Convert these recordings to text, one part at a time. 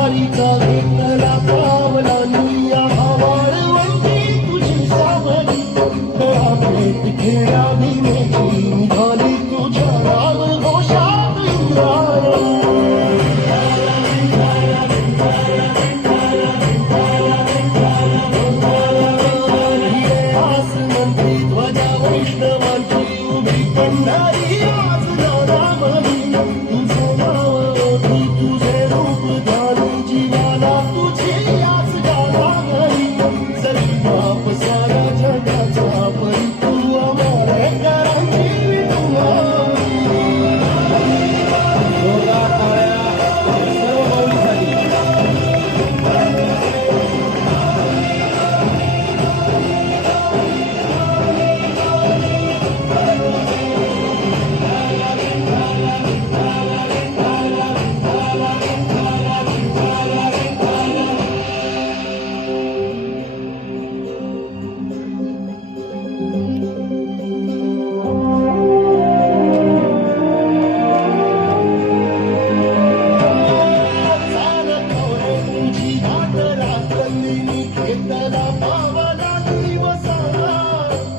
वारीचा घेतला पावलांनी आम्हा वाळवंटी तुझी सावली तळापेत खेळा भीमेची निघाली तुझ्या राम घोषात इंद्रायणी आसमंती ध्वजा वैष्णवांची उभी पंढरी आज नादामणी तुझे नाव तुझे रूप धारी जीवाला तुझी आस गावागरी जरी बाप सारा जगाचा परी तू आम्हाला करांची विठुमावली जोरदार घेतला पावला दिवसाला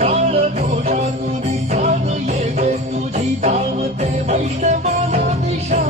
काळ घोषा तुझी साग येते तुझी धावते वैष्णवाला दिशा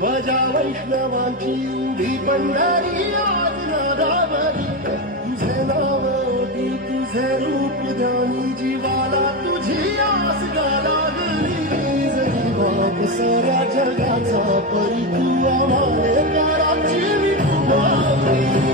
ध्वजा वैष्णवांची उभी पंढरी आज नादावरी तुझे नाव तुझे रूप ध्यानी जीवाला तुझी आस लागली जरी बाप साऱ्या जगाचा परी तू आम्हाला कराची विठुमावली